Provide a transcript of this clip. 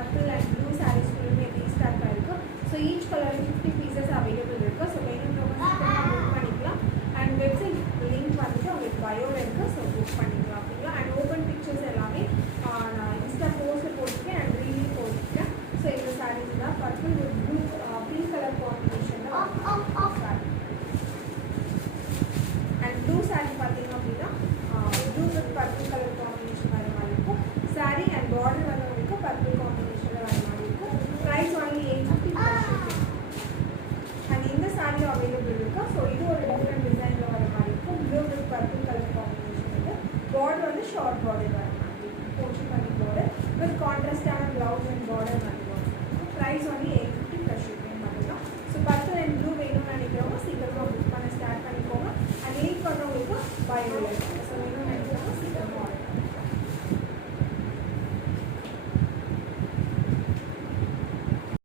purple and blue sarees ஃபுல்லுமே restock ஆயிருக்கு. So each colour 50 pieces available இருக்குது. So வேணுன்றவங்க சீக்கிரமாக புக் பண்ணிக்கலாம். அண்ட் வெப்சைட் லிங்க் வந்துட்டு உங்களுக்கு பயோவில் இருக்குது. ஸோ புக் பண்ணிக்கலாம் ஓகேங்களா. அண்ட் ஓப்பன் பிக்சர்ஸ் எல்லாமே நான் இன்ஸ்டா போஸ்ட்டில் போட்டிருக்கேன் அண்ட் ரீல் போட்டிருக்கேன். ஸோ இந்த சாரீஸ் தான் purple with blue pink colour காம்பினேஷனில் சாரி. அண்ட் ப்ளூ சாரீ பார்த்தீங்க அப்படின்னா blue with purple colour combination வர மாதிரி இருக்கும். சாரீ அண்ட் பார்டர் வந்து உங்களுக்கு பர்பிள் காம்பினேஷனில் வர மாதிரி இருக்கும். ப்ரைஸ் ஒன்லி 850 அண்ட் இந்த சாரீ அவைலபிள் இருக்கா. ஸோ இது ஒரு டிஃப்ரெண்ட் டிசைனில் வர மாதிரி இருக்கும். Blue with purple colour combination இருக்குது. பார்டர் வந்து ஷார்ட் பார்டர் வர மாதிரி இருக்கும். போச்சு பண்ணி பார்டர் வித் கான்ட்ராஸ்டான ப்ளவுஸ் அண்ட் பார்டர் வந்து ப்ரைஸ் ஒன்லி 850 ப்ளஸ் ஷிப்பிங் மட்டும்தான். ஸோ பர்பிள் அண்ட் ப்ளூ வேணும்னு நினைக்கிறவங்க சீக்கிரமாக புக் பண்ண ஸ்டார்ட் பண்ணிக்கோங்க. அண்ட் லிங்க் பண்ணுறவங்களுக்கு பயோவில் இருக்குது. ஸோ